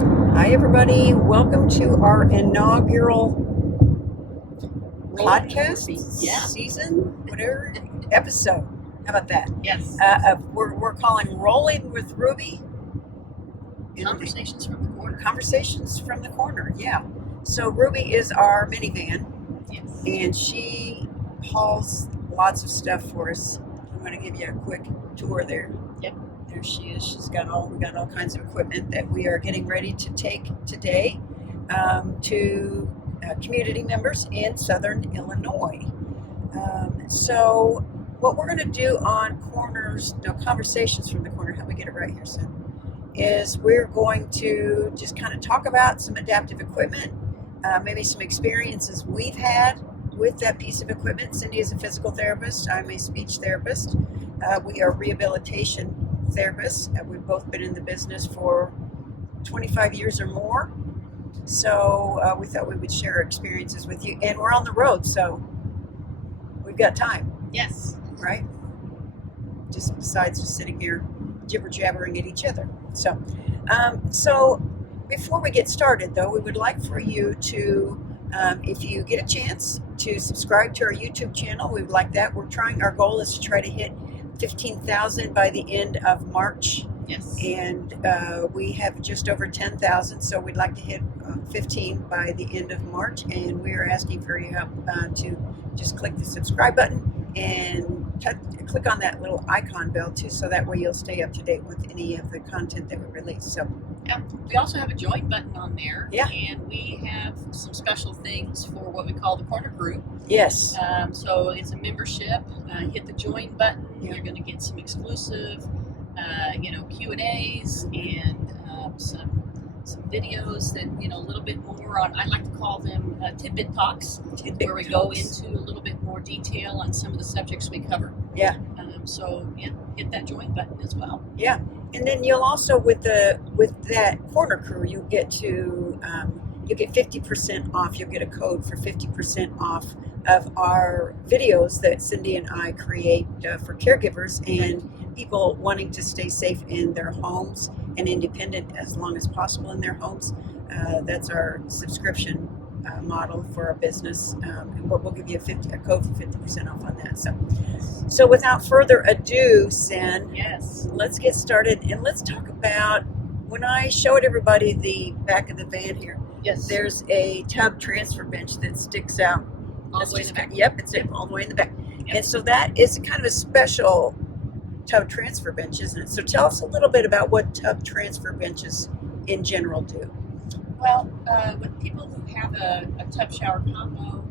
Hi, everybody. Welcome to our inaugural podcast season, whatever episode. How about that? Yes. We're calling Rolling with Ruby. Conversations from the Corner. Conversations from the Corner, yeah. So Ruby is our minivan. Yes. And she hauls lots of stuff for us. I'm going to give you a quick tour there. Yep. There she is. We got all kinds of equipment that we are getting ready to take today to community members in Southern Illinois. So what we're going to do on Conversations from the Corner, help me get it right here, son, is we're going to just kind of talk about some adaptive equipment, maybe some experiences we've had with that piece of equipment. Cindy is a physical therapist. I'm a speech therapist. We are rehabilitation therapists. We've both been in the business for 25 years or more. So we thought we would share our experiences with you. And we're on the road, so we've got time. Yes. Right? Just besides just sitting here jibber-jabbering at each other. So before we get started, though, we would like for you to, if you get a chance, to subscribe to our YouTube channel. We would like that. Our goal is to try to hit 15,000 by the end of March. Yes. And we have just over 10,000, so we'd like to hit 15 by the end of March. And we are asking for your help to just click the subscribe button and click on that little icon bell too, so that way you'll stay up to date with any of the content that we release. So yeah, we also have a join button on there. Yeah. And we have some special things for what we call the Corner Group. Yes. So it's a membership. Hit the join button. Yeah. You're going to get some exclusive, Q&As and some videos that, a little bit more on, I like to call them tidbit talks, where we go into a little bit more detail on some of the subjects we cover. Yeah. Hit that join button as well. Yeah. And then you'll also, with that Corner Crew, you get 50% off. You'll get a code for 50% off of our videos that Cindy and I create for caregivers and people wanting to stay safe in their homes and independent as long as possible in their homes. That's our subscription model for our business. And we'll give you a code for 50% off on that. So without further ado, Sen, yes, let's get started and let's talk about, when I showed everybody the back of the van here, yes, there's a tub transfer bench that sticks out. all the way in the back. Yep, it's all the way in the back. Yep. And so that is kind of a special tub transfer bench, isn't it? So tell us a little bit about what tub transfer benches in general do. Well, with people who have a tub shower combo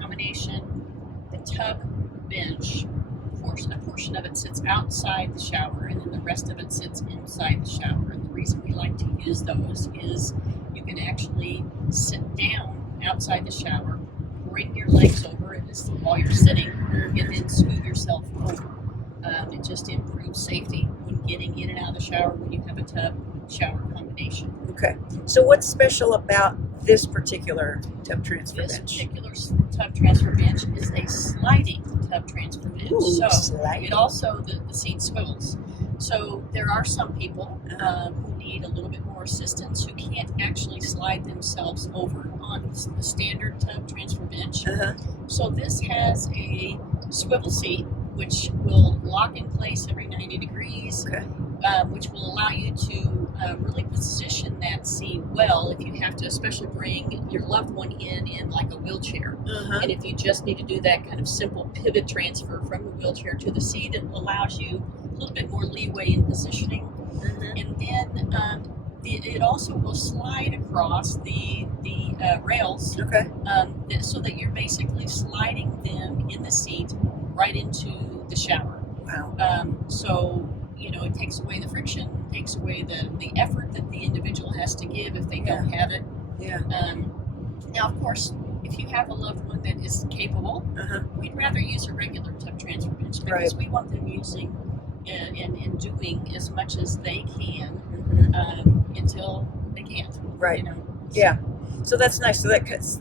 combination, the tub bench, a portion of it sits outside the shower, and then the rest of it sits inside the shower. And the reason we like to use those is you can actually sit down outside the shower, bring your legs over it while you're sitting, and then scoot yourself over. It just improves safety when getting in and out of the shower when you have a tub shower combination. Okay. So what's special about this particular tub transfer bench? This particular tub transfer bench is a sliding tub transfer bench. Ooh, so sliding. It also, the seat swivels. So there are some people who need a little bit more assistance who can't actually slide themselves over on the standard tub transfer bench. Uh-huh. So this has a swivel seat, which will lock in place every 90 degrees, Okay. which will allow you to really position that seat well if you have to especially bring your loved one in like a wheelchair. Uh-huh. And if you just need to do that kind of simple pivot transfer from the wheelchair to the seat, it allows you a little bit more leeway in positioning. Mm-hmm. And then it also will slide across the rails, Okay. so that you're basically sliding them in the seat right into the shower. Wow. So it takes away the friction, takes away the effort that the individual has to give if they don't have it. Yeah. Now, of course, if you have a loved one that is capable, Uh-huh. we'd rather use a regular tub transfer bench because we want them using and doing as much as they can until they can't. Right. Yeah. So that's nice.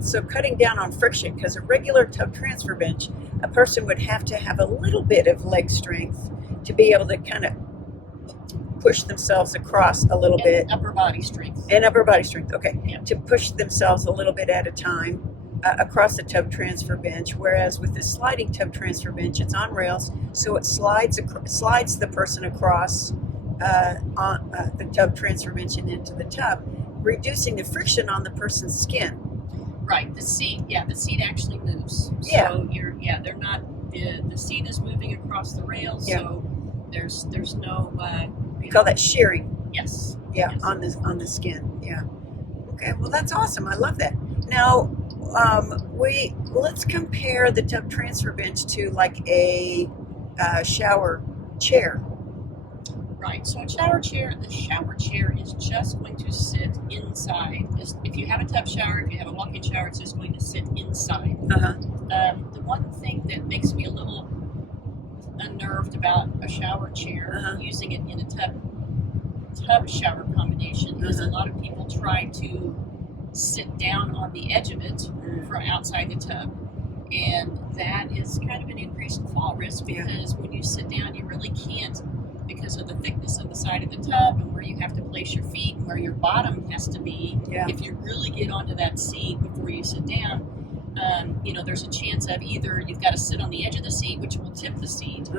So cutting down on friction, because a regular tub transfer bench, a person would have to have a little bit of leg strength to be able to kind of push themselves across a little bit. Upper body strength. And upper body strength, okay. Yeah. To push themselves a little bit at a time across the tub transfer bench, whereas with the sliding tub transfer bench, it's on rails, so it slides the person across on the tub transfer bench and into the tub, reducing the friction on the person's skin. Right, the seat actually moves. Yeah. So they're not, the seat is moving across the rails, Yeah. so there's no We call that shearing. Yes. Yeah, Yes. on the skin. Yeah. Okay, well that's awesome. I love that. Now, let's compare the tub transfer bench to like a shower chair. Right. So the shower chair is just going to sit inside. If you have a tub shower, if you have a walk-in shower, it's just going to sit inside. Uh-huh. The one thing that makes me a little unnerved about a shower chair, using it in a tub shower combination, is a lot of people try to sit down on the edge of it from outside the tub, and that is kind of an increase in fall risk, because when you sit down, you really can't, because of the thickness of the side of the tub and where you have to place your feet and where your bottom has to be. If you really get onto that seat before you sit down, there's a chance of either you've got to sit on the edge of the seat, which will tip the seat,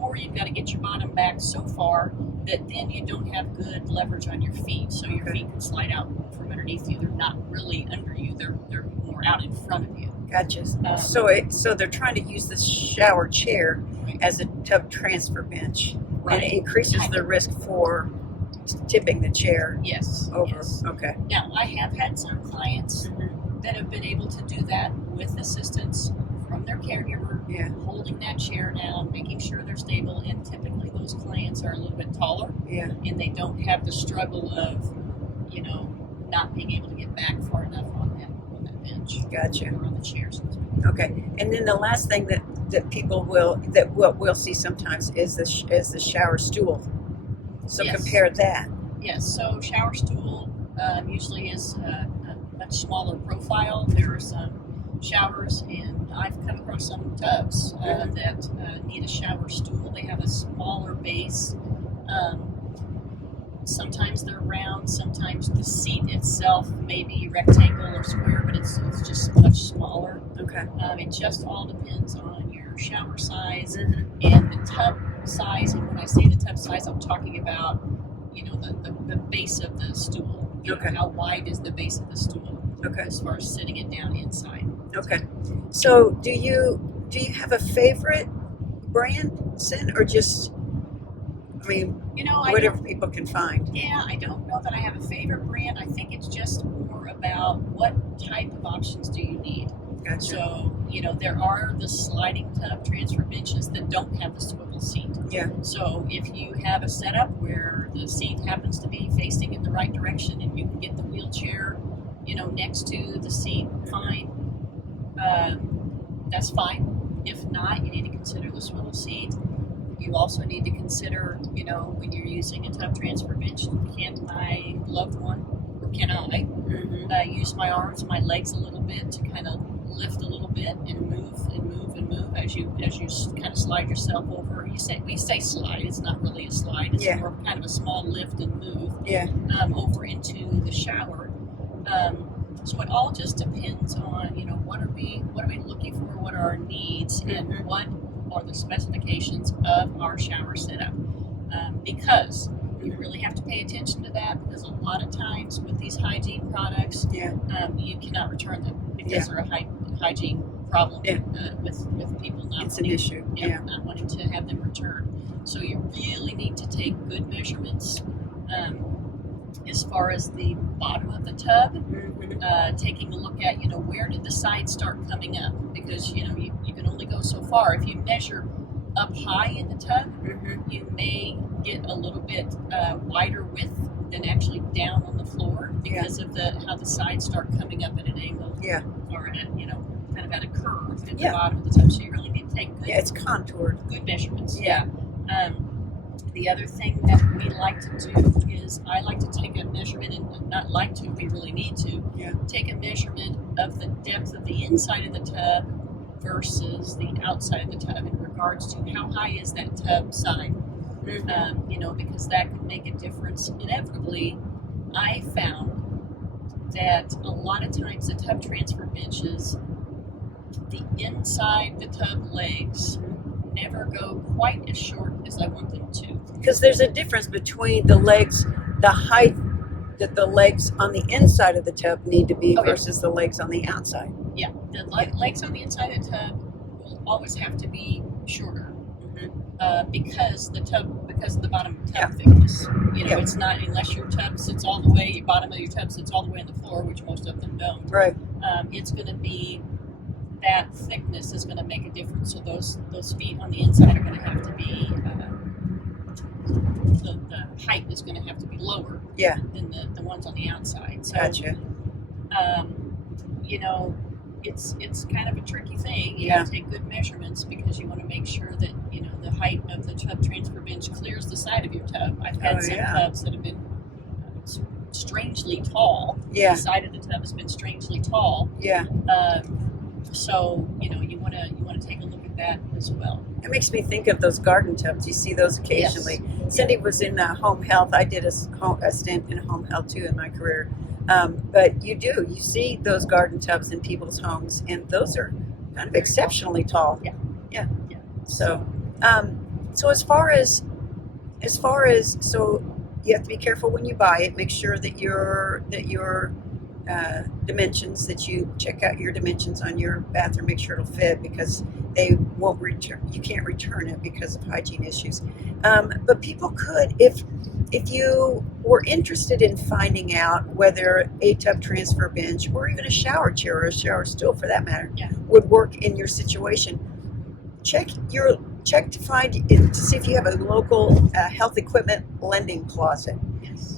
or you've got to get your bottom back so far that then you don't have good leverage on your feet, so your feet can slide out from underneath you. They're not really under you; they're more out in front of you. Gotcha. So they're trying to use the shower chair as a tub transfer bench, and it increases the risk for tipping the chair over. Yes. Okay. Now, I have had some clients that have been able to do that with assistance from their caregiver, holding that chair down, making sure they're stable, and typically those clients are a little bit taller, and they don't have the struggle of, not being able to get back far enough on that bench. Gotcha. Or on the chairs. Okay. And then the last thing that we'll see sometimes is the shower stool. So compare that. Yes. So shower stool usually is a much smaller profile. There are some showers, and I've come across some tubs that need a shower stool. They have a smaller base. Sometimes they're round. Sometimes the seat itself may be rectangle or square, but it's just much smaller. Okay. It just all depends on your shower size and the tub size. And when I say the tub size, I'm talking about the base of the stool. How wide is the base of the stool? Okay. As far as sitting it down inside. Okay. So do you have a favorite brand, Sin, or just, whatever people can find? Yeah, I don't know that I have a favorite brand. I think it's just more about what type of options do you need. Gotcha. So, there are the sliding tub transfer benches that don't have the swivel seat. Yeah. So if you have a setup where the seat happens to be facing in the right direction and you can get the wheelchair, next to the seat, fine. That's fine. If not, you need to consider the swivel seat. You also need to consider, when you're using a tub transfer bench, can my loved one, or can I use my arms and my legs a little bit to kind of lift a little bit and move as you kind of slide yourself over. We say slide. It's not really a slide. It's more of kind of a small lift and move over into the shower. So it all just depends on what are we looking for, what are our needs, and what are the specifications of our shower setup. Because you really have to pay attention to that, because a lot of times with these hygiene products, you cannot return them because they're a hygiene problem with people not wanting to have them returned. So you really need to take good measurements as far as the bottom of the tub, taking a look at where did the sides start coming up, because you can only go so far. If you measure up high in the tub, you may get a little bit wider width than actually down on the floor, because of how the sides start coming up at an angle, or at kind of at a curve at the bottom of the tub. So you really need to take good, it's contoured, good measurements. The other thing that we like to do is I like to take a measurement, and not like to, we really need to, take a measurement of the depth of the inside of the tub versus the outside of the tub in regards to how high is that tub side. Because that could make a difference. Inevitably, I found that a lot of times the tub transfer benches, the inside the tub legs never go quite as short as I want them to. Because there's a difference between the legs, the height that the legs on the inside of the tub need to be versus the legs on the outside. Yeah, the legs on the inside of the tub will always have to be shorter because of the bottom tub thickness. It's not, unless your tub sits all the way, your bottom of your tub sits all the way on the floor, which most of them don't. Right. It's going to be, that thickness is going to make a difference. So those feet on the inside are going to have to be, the height is going to have to be lower than the ones on the outside. So, gotcha. It's kind of a tricky thing. You have to take good measurements because you want to make sure that the height of the tub transfer bench clears the side of your tub. I've had some tubs that have been strangely tall. Yeah. The side of the tub has been strangely tall. Yeah. So you want to take a look at that as well. It makes me think of those garden tubs. You see those occasionally. Yes. Cindy was in home health. I did a stint in home health too in my career. But you see those garden tubs in people's homes, and those are kind of exceptionally tall. Yeah. So as far as you have to be careful when you buy it. Make sure that your dimensions, that you check out your dimensions on your bathroom. Make sure it'll fit, because they won't return. You can't return it because of hygiene issues. But people could, if you were interested in finding out whether a tub transfer bench or even a shower chair or a shower stool, for that matter, would work in your situation, check to see if you have a local health equipment lending closet. Yes.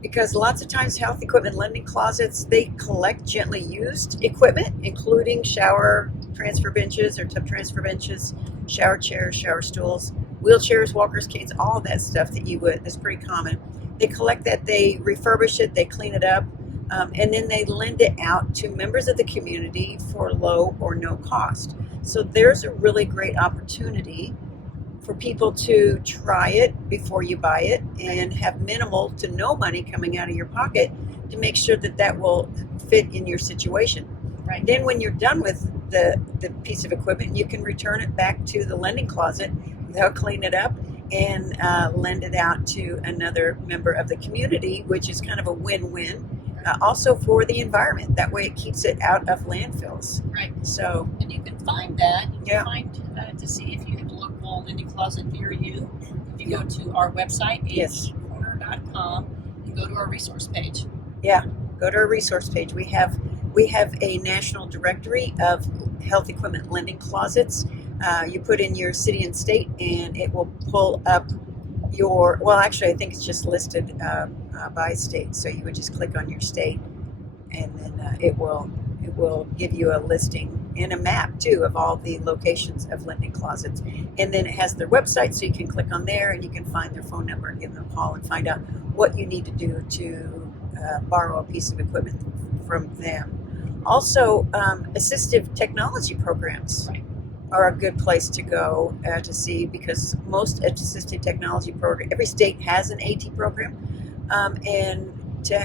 Because lots of times health equipment lending closets, they collect gently used equipment, including shower transfer benches or tub transfer benches, shower chairs, shower stools, wheelchairs, walkers, canes, all of that stuff that's pretty common. They collect that, they refurbish it, they clean it up, and then they lend it out to members of the community for low or no cost. So there's a really great opportunity for people to try it before you buy it and have minimal to no money coming out of your pocket to make sure that will fit in your situation. Right. Then when you're done with the piece of equipment, you can return it back to the lending closet. They'll clean it up and lend it out to another member of the community, which is kind of a win-win. Also for the environment. That way it keeps it out of landfills. Right. So, and you can find that. You can find to see if you have a local lending closet near you. If you go to our website, 𝗙𝗺𝗶𝗶𝗃𝗲𝗿.com, and go to our resource page. Yeah, go to our resource page. We have a national directory of health equipment lending closets. You put in your city and state, and it will pull up actually I think it's just listed by state, so you would just click on your state, and then it will give you a listing and a map too of all the locations of lending closets, and then it has their website, so you can click on there and you can find their phone number and give them a call and find out what you need to do to borrow a piece of equipment from them. Also, assistive technology programs are a good place to go to see, because most assistive technology program, every state has an AT program, and to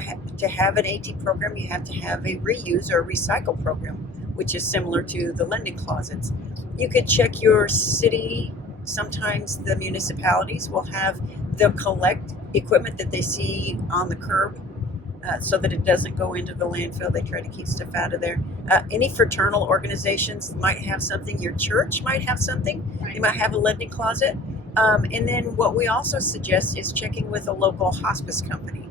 have an AT program, you have to have a reuse or recycle program, which is similar to the lending closets. You could check your city. Sometimes the municipalities they'll collect equipment that they see on the curb, so that it doesn't go into the landfill. They try to keep stuff out of there. Any fraternal organizations might have something. Your church might have something. They might have a lending closet. And then what we also suggest is checking with a local hospice company.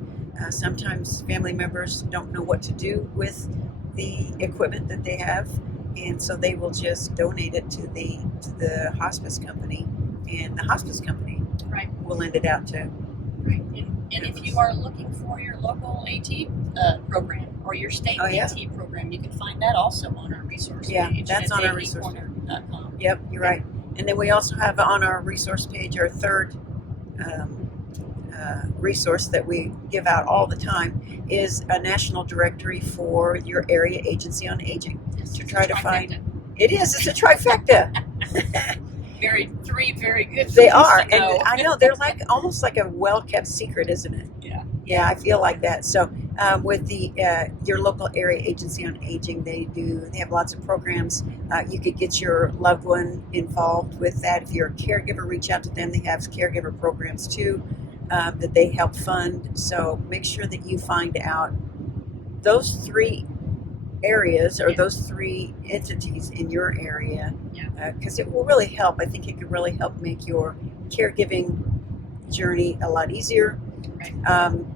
Sometimes family members don't know what to do with the equipment that they have, and so they will just donate it to the hospice company, and the hospice company will lend it out to. Right. And if you are looking for your local AT program or your state AT program, you can find that also on our resource page. Yeah, that's on our resource page. Yep, you're right. And then we also have on our resource page our third resource that we give out all the time is a national directory for your area agency on aging, to try to find. It's a trifecta. three very good They things are, to know. and I know they're like almost like a well-kept secret, isn't it? Yeah, I feel like that. So with the your local area agency on aging, they have lots of programs. You could get your loved one involved with that. If you're a caregiver, reach out to them. They have caregiver programs too that they help fund. So make sure that you find out those three areas or those three entities in your area, because it will really help. I think it could really help make your caregiving journey a lot easier.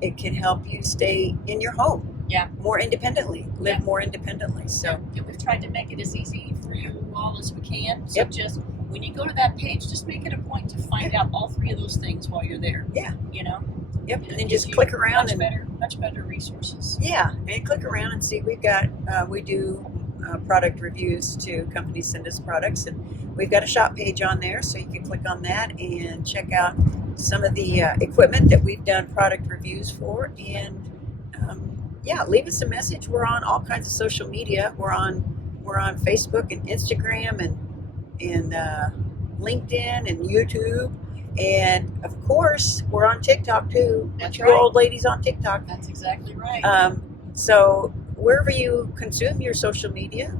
It can help you stay in your home more independently, live more independently. So we've tried to make it as easy for you all as we can. So just when you go to that page, just make it a point to find out all three of those things while you're there. You know? And then just click around much better resources. And click around and see. We've got we do product reviews to companies send us products, and we've got a shop page on there, so you can click on that and check out some of the equipment that we've done product reviews for. And leave us a message. We're on all kinds of social media. We're on Facebook and Instagram and LinkedIn and YouTube. And of course, we're on TikTok too. That's Two old ladies on TikTok. That's exactly right. So wherever you consume your social media,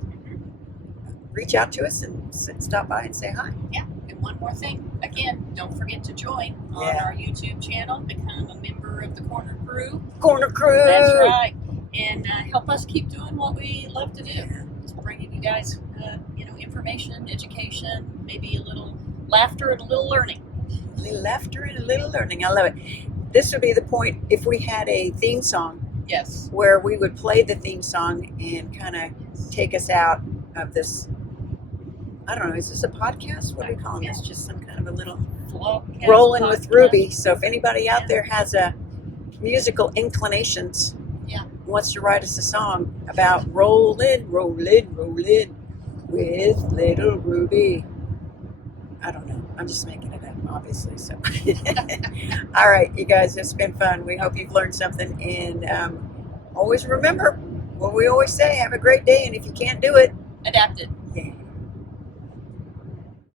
reach out to us and stop by and say hi. And one more thing. Again, don't forget to join on our YouTube channel. Become a member of the Corner Crew. Corner Crew. That's right. And help us keep doing what we love to do. Just bringing you guys, information, education, maybe a little laughter and a little learning. A little laughter and a little learning. I love it. This would be the point if we had a theme song. Yes. Where we would play the theme song and kind of take us out of this. I don't know. Is this a podcast? What are we calling this? Just some kind of a little rolling with Ruby. So if anybody out there has a musical inclinations, wants to write us a song about rolling with little Ruby. I don't know. I'm just making it up, obviously. So, all right, you guys, it's been fun. We hope you've learned something. And always remember what we always say: have a great day. And if you can't do it, adapt it. Yeah.